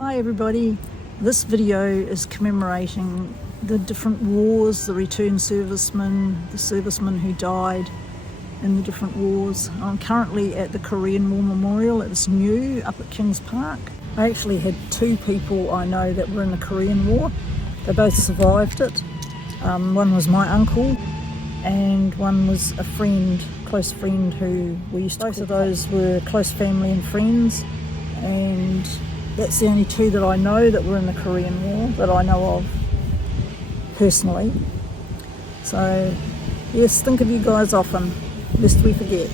Hi everybody, this video is commemorating the different wars, the returned servicemen, the servicemen who died in the different wars. I'm currently at the Korean War Memorial. It's new up at Kings Park. I actually had two people I know that were in the Korean War. They both survived it. One was my uncle and one was a friend, close friend who we used to Both of those were close family and friends, and that's the only two that I know that were in the Korean War that I know of personally. So yes, think of you guys often, lest we forget.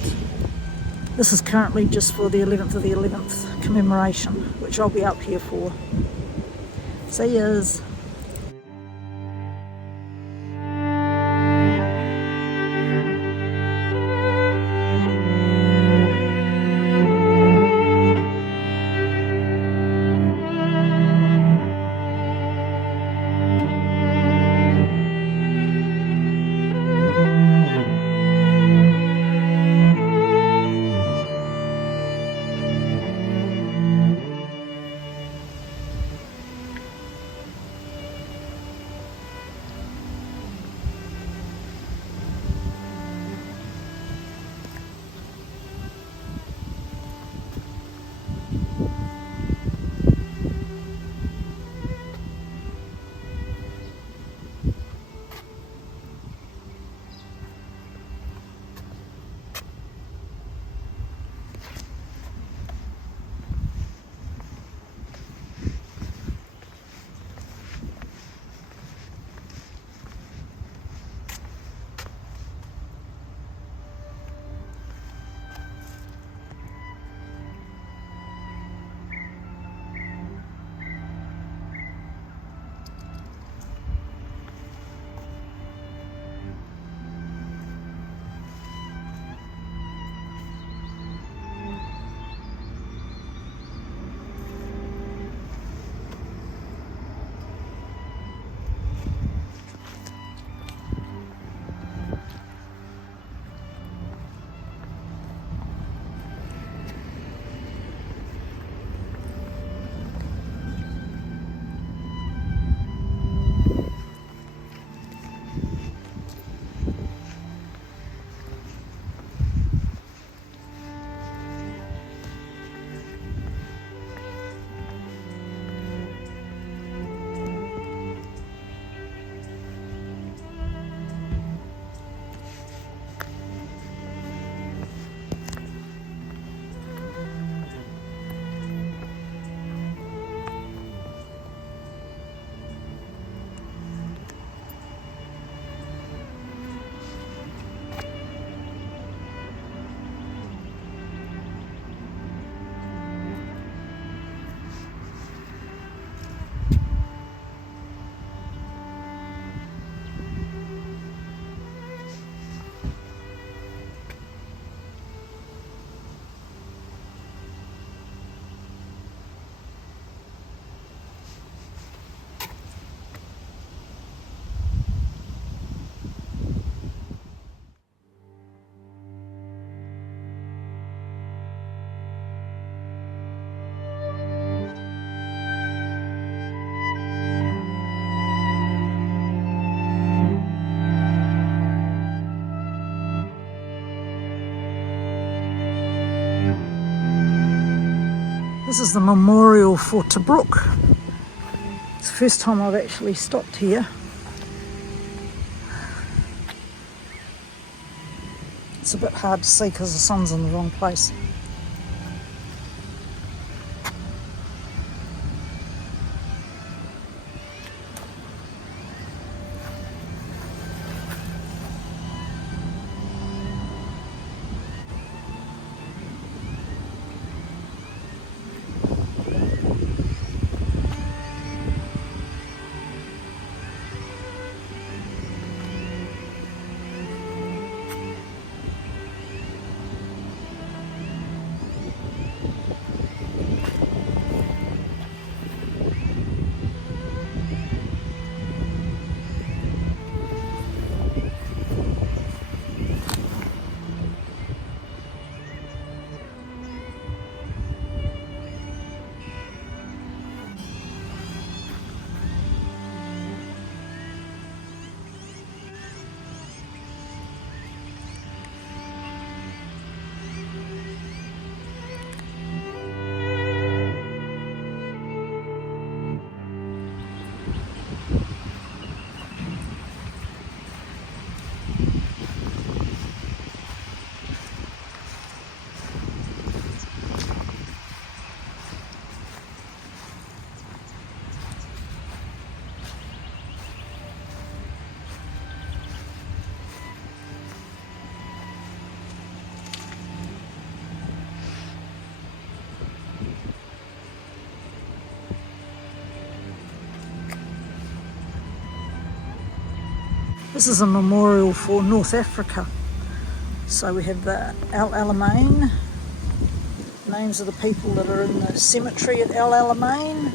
This is currently just for the 11th of the 11th commemoration, which I'll be up here for. See yous. This is the memorial for Tobruk. It's the first time I've actually stopped here. It's a bit hard to see because the sun's in the wrong place. This is a memorial for North Africa. So we have the El Alamein, names of the people that are in the cemetery at El Alamein.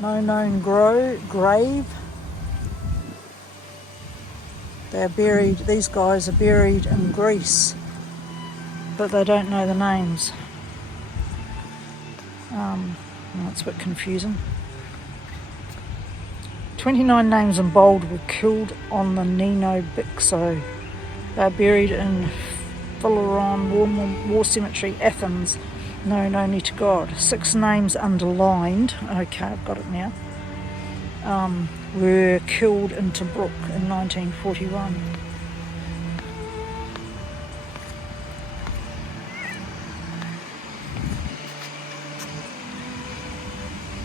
No known grave. They are buried, these guys are buried in Greece, but they don't know the names. That's a bit confusing. 29 names in bold were killed on the Nino Bixo. They are buried in Phaleron War Cemetery, Athens, known only to God. 6 names underlined, okay, I've got it now, were killed in Tobruk in 1941.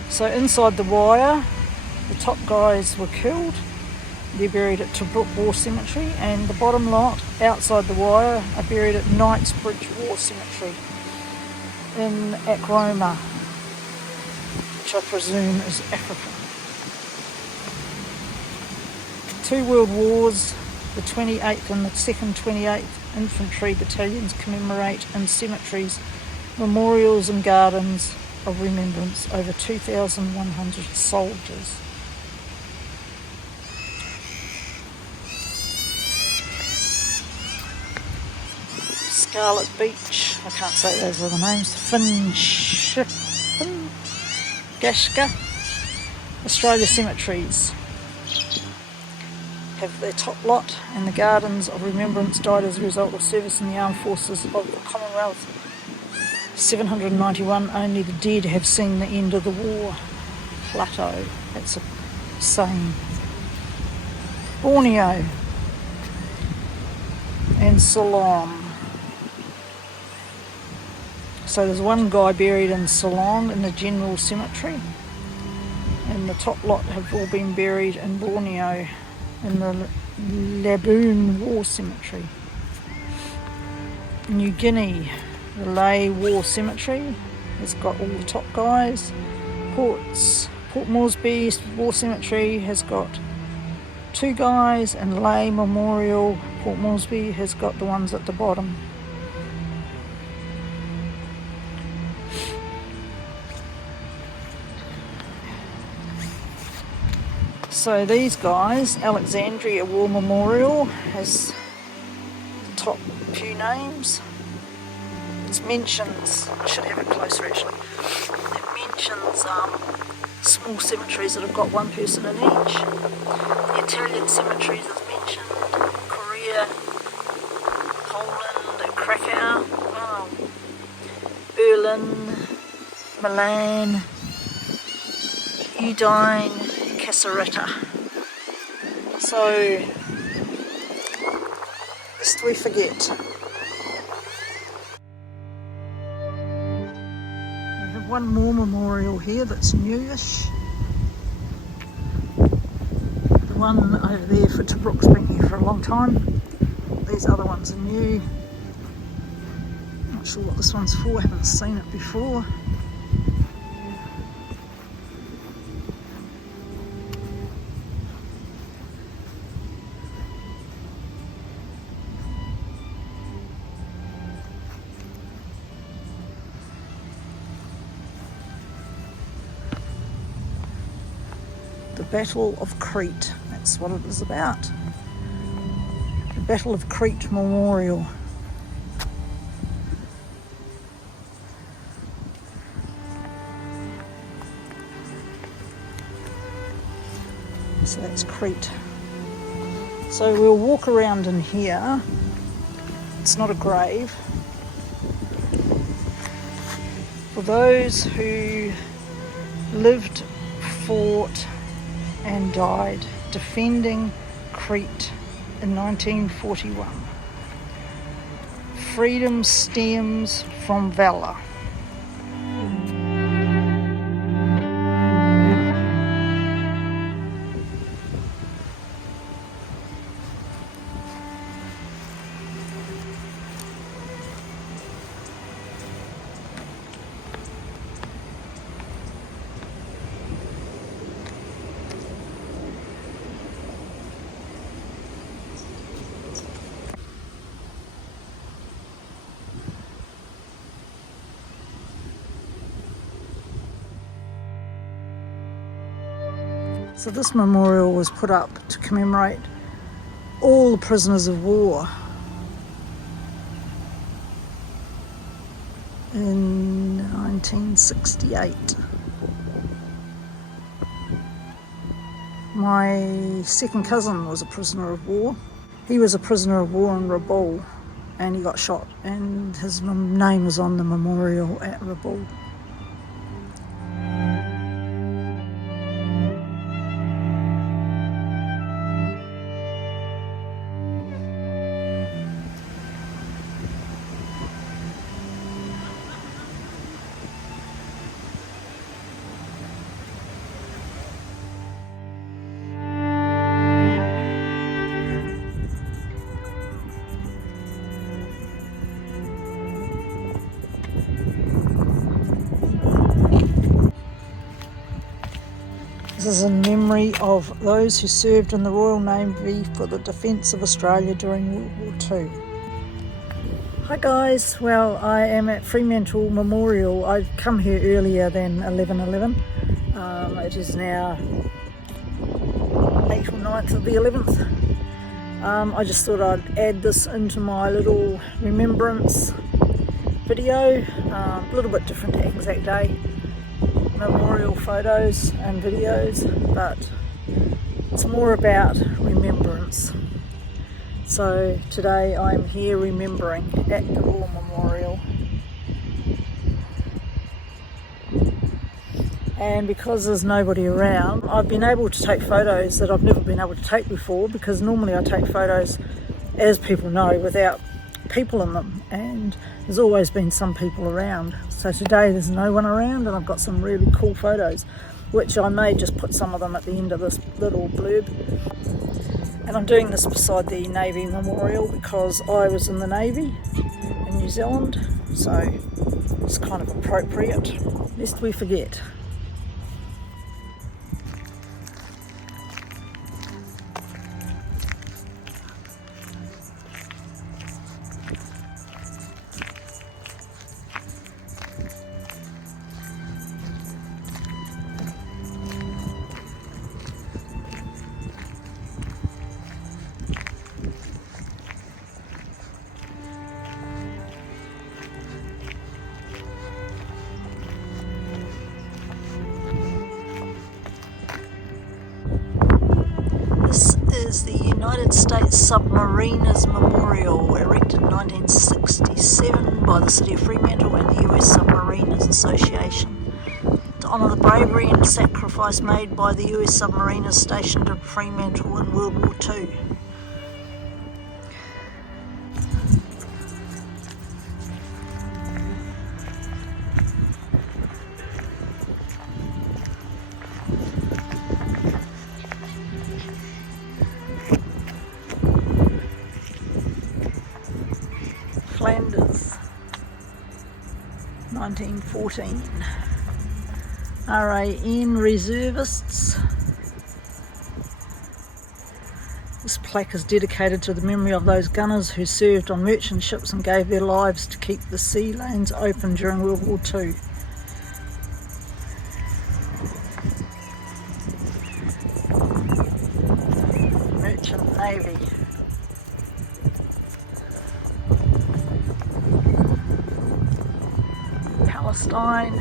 So inside the wire, the top guys were killed. They're buried at Tobruk War Cemetery, and the bottom lot, outside the wire, are buried at Knightsbridge War Cemetery in Akroma, which I presume is Africa. 2 world wars, the 28th and the 2nd 28th Infantry Battalions commemorate in cemeteries, memorials and gardens of remembrance over 2,100 soldiers. Scarlet Beach, I can't say those other names, Gashka, Australia cemeteries have their top lot, and the gardens of remembrance died as a result of service in the armed forces of the Commonwealth. 791, only the dead have seen the end of the war. Plateau, that's a saying. Borneo and Ceylon. So there's one guy buried in Ceylon in the General Cemetery, and the top lot have all been buried in Borneo in the Laboon War Cemetery. New Guinea, the Lae War Cemetery has got all the top guys. Port Moresby War Cemetery has got 2 guys, and Lae Memorial Port Moresby has got the ones at the bottom. So these guys, Alexandria War Memorial has the top few names. It mentions, I should have it closer actually, it mentions small cemeteries that have got 1 person in each. The Italian cemeteries is mentioned, Korea, Poland, Krakow, Berlin, Milan, Udine, Caserta. So, lest we forget. We have one more memorial here that's newish. The one over there for Tobruk's been here for a long time. These other ones are new. Not sure what this one's for, haven't seen it before. The Battle of Crete, that's what it is about. The Battle of Crete Memorial. So that's Crete. So we'll walk around in here. It's not a grave. For those who lived, fought and died defending Crete in 1941. Freedom stems from valour. So this memorial was put up to commemorate all the prisoners of war in 1968. My second cousin was a prisoner of war. He was a prisoner of war in Rabaul, and he got shot, and his name is on the memorial at Rabaul. This is in memory of those who served in the Royal Navy for the defence of Australia during World War II. Hi guys, well I am at Fremantle Memorial. I've come here earlier than 11:11. It is now 8th or 9th of the 11th. I just thought I'd add this into my little remembrance video, a little bit different to Anzac Day memorial photos and videos, but it's more about remembrance. So today I'm here remembering at the War Memorial, and because there's nobody around, I've been able to take photos that I've never been able to take before, because normally I take photos, as people know, without people in them, and there's always been some people around. So today there's no one around, and I've got some really cool photos, which I may just put some of them at the end of this little blurb. And I'm doing this beside the Navy Memorial because I was in the Navy in New Zealand, so it's kind of appropriate, lest we forget. This is the United States Submariners Memorial, erected in 1967 by the City of Fremantle and the US Submariners Association to honour the bravery and sacrifice made by the US submariners stationed at Fremantle in World War II. Flanders, 1914. Arianne reservists. This plaque is dedicated to the memory of those gunners who served on merchant ships and gave their lives to keep the sea lanes open during World War II. Merchant Navy. Palestine.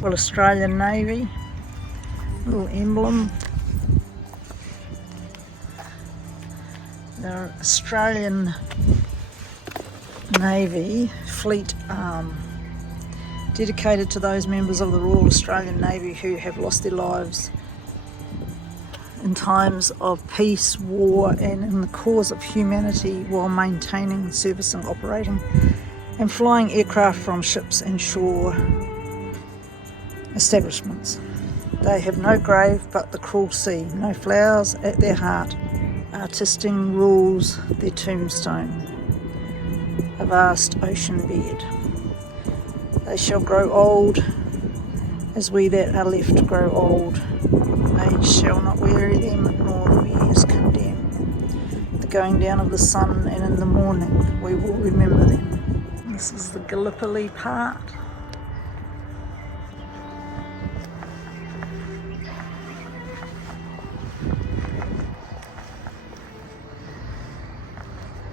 Well, Australian Navy, little emblem. The Australian Navy Fleet Arm, dedicated to those members of the Royal Australian Navy who have lost their lives in times of peace, war, and in the cause of humanity while maintaining, servicing, operating, and flying aircraft from ships and shore establishments. They have no grave but the cruel sea, no flowers at their heart. Artisting rules their tombstone, a vast ocean bed. They shall grow old as we that are left grow old. Age shall not weary them, nor the years condemn. The going down of the sun, and in the morning we will remember them. This is the Gallipoli part.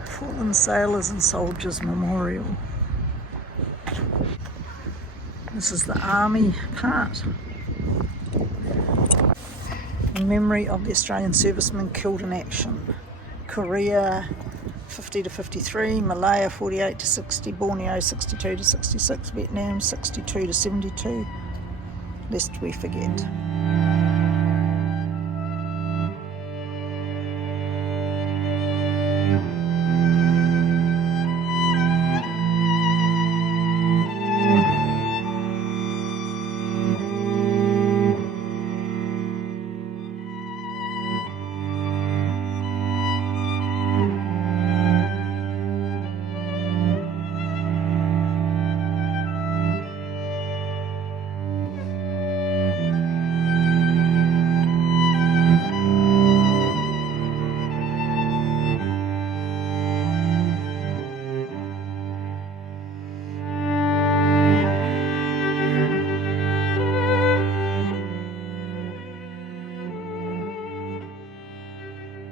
Fallen Sailors and Soldiers Memorial. This is the Army part. In memory of the Australian servicemen killed in action. Korea 50 to 53, Malaya 48 to 60, Borneo 62 to 66, Vietnam 62 to 72, lest we forget.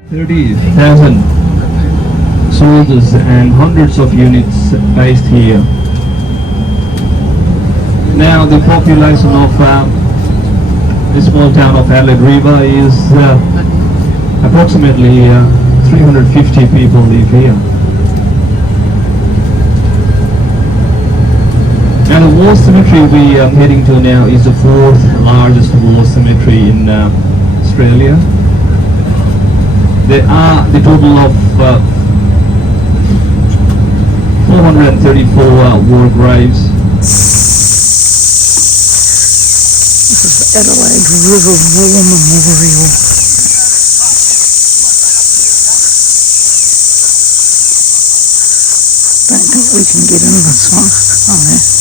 $30,000 soldiers and hundreds of units based here. Now the population of the small town of Adelaide River is approximately 350 people live here. Now the war cemetery we are heading to now is the 4th largest war cemetery in Australia. There are the total of 434 war graves. This is the Adelaide River War Memorial. Don't think we can get in this one. Oh no.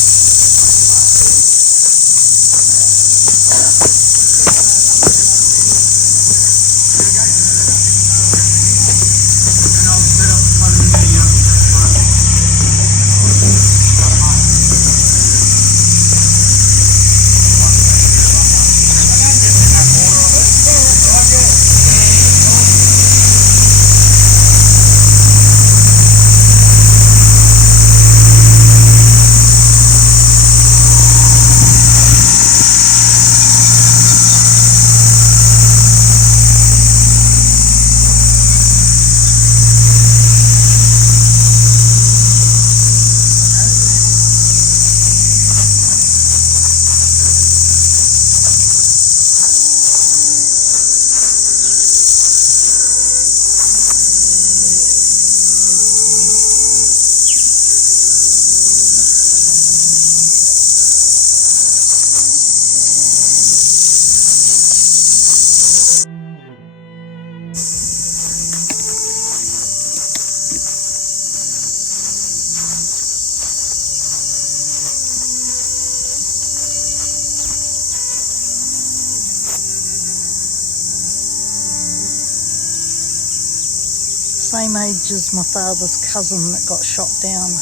Same age as my father's cousin that got shot down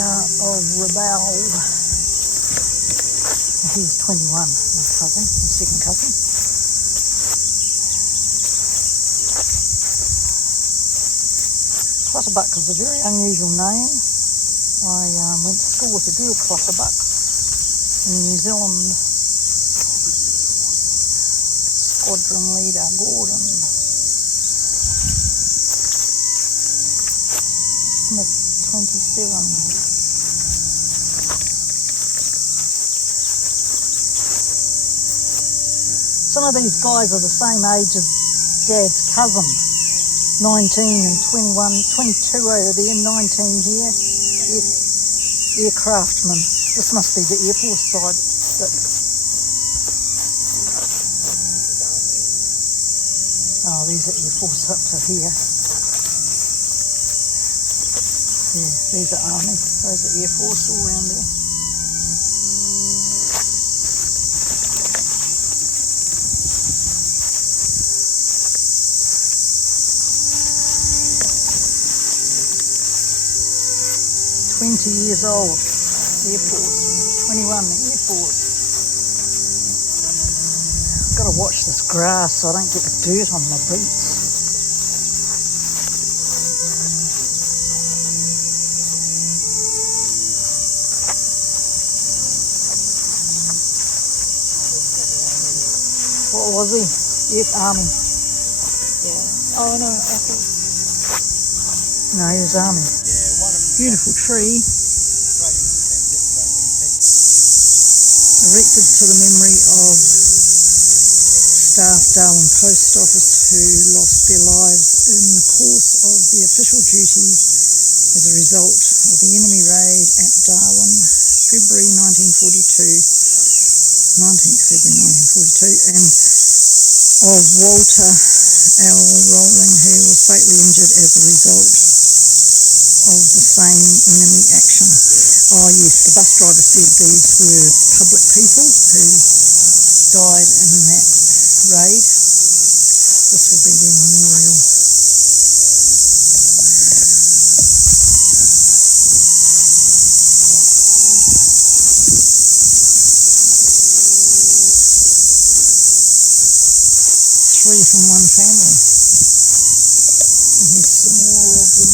out of Rebel. He was 21, my cousin, my second cousin. Clutterbuck is a very unusual name. I went to school with a girl, Clutterbuck, in New Zealand. Squadron leader Gordon Smith, 27. Some of these guys are the same age as Dad's cousin. 19 and 21, 22 over there, 19 here. Aircraftman. This must be the Air Force side. Oh, these are Air Force up to here. Yeah, these are Army. Those are Air Force all around there. 20 years old. Airport. 21, the airport. I've got to watch this grass so I don't get the dirt on my boots. What was he? Yes, Army. Yeah. Oh no, Apple. No, he was Army. Beautiful tree. Erected to the memory of staff Darwin Post Office who lost their lives in the course of the official duty as a result of the enemy raid at Darwin, February 19th February 1942, and of Walter L. Rowling, who was fatally injured as a result of the same enemy action. Oh yes, the bus driver said these were public people who died in that raid. This will be their memorial. Three from one family. And here's some more of them.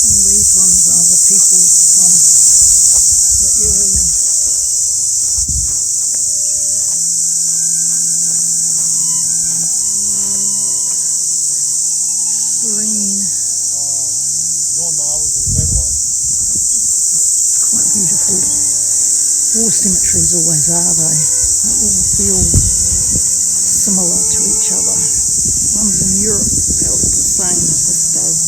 All these ones are the people from the area. Serene. It's quite beautiful. War cemeteries always are, they all feel similar to each other. Ones in Europe felt the same as this does.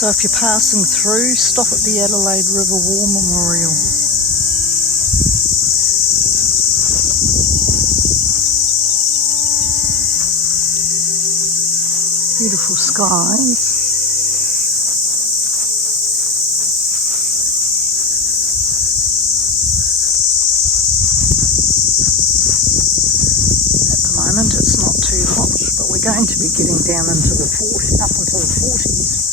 So if you're passing through, stop at the Adelaide River War Memorial. Beautiful skies. At the moment it's not too hot, but we're going to be getting down into the 40s, up into the 40s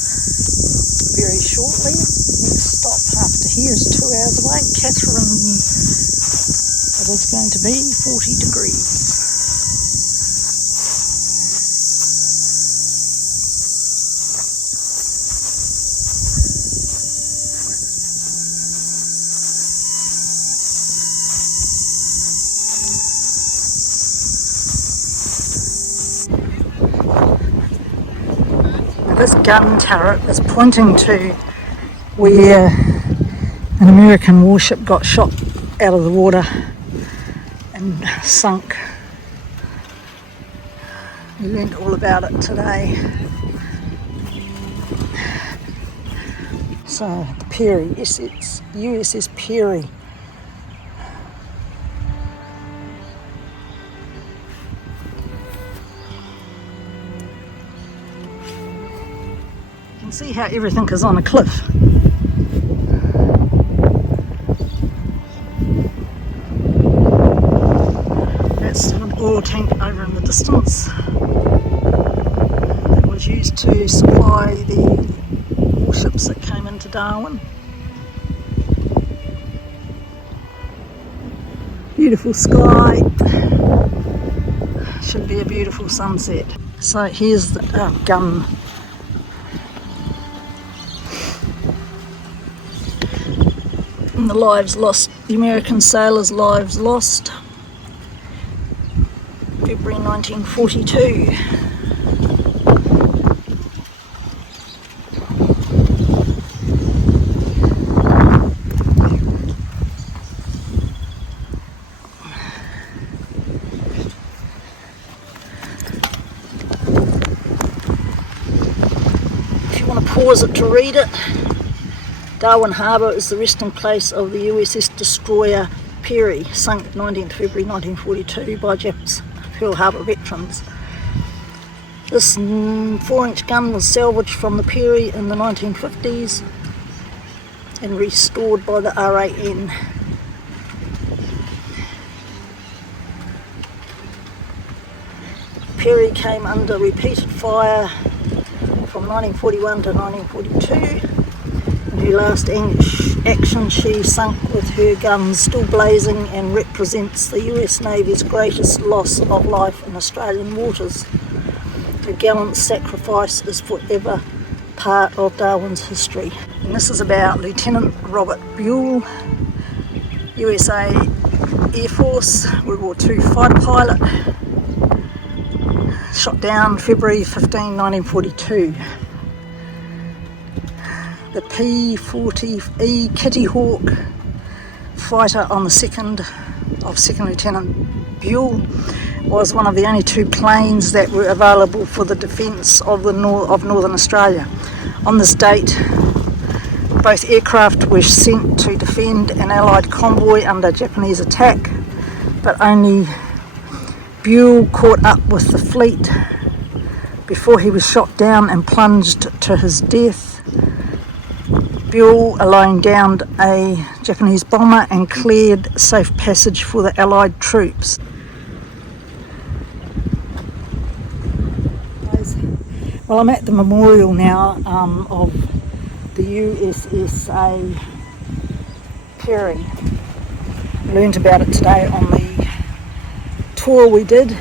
very shortly. Next stop after here is 2 hours away, Catherine. It is going to be 40 degrees. This gun turret is pointing to where an American warship got shot out of the water and sunk. We learned all about it today. So the Perry, yes, it's USS Perry. You can see how everything is on a cliff. That's an oil tank over in the distance. It was used to supply the warships that came into Darwin. Beautiful sky. Should be a beautiful sunset. So here's the gun. And the lives lost, the American sailors' lives lost, February 1942. If you want to pause it to read it, Darwin Harbour is the resting place of the USS destroyer Perry, sunk 19th February 1942 by Japan's Pearl Harbor veterans. This 4-inch gun was salvaged from the Perry in the 1950s and restored by the Arianne. Perry came under repeated fire from 1941 to 1942. In her last action, she sunk with her guns still blazing and represents the US Navy's greatest loss of life in Australian waters. Her gallant sacrifice is forever part of Darwin's history. And this is about Lieutenant Robert Buell, USA Air Force, World War II fighter pilot, shot down February 15, 1942. The P-40E Kitty Hawk fighter on the 2nd of 2nd Lieutenant Buell was one of the only 2 planes that were available for the defence of Northern Australia. On this date, both aircraft were sent to defend an Allied convoy under Japanese attack, but only Buell caught up with the fleet before he was shot down and plunged to his death. Buell alone downed a Japanese bomber and cleared safe passage for the Allied troops. Well, I'm at the memorial now of the USSA Perry. Learned about it today on the tour we did.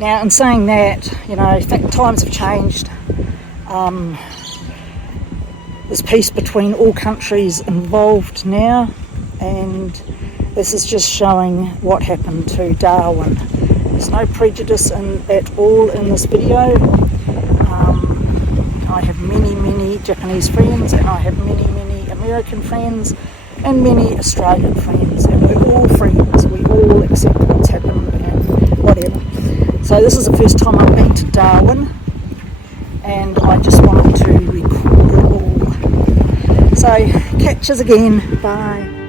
Now, in saying that, you know, times have changed. There's peace between all countries involved now, and this is just showing what happened to Darwin. There's no prejudice at all in this video. I have many Japanese friends, and I have many American friends, and many Australian friends, and we're all friends. We all accept what's happened and whatever. So this is the first time I've been to Darwin, and I just wanted to record it all. So catch us again. Bye.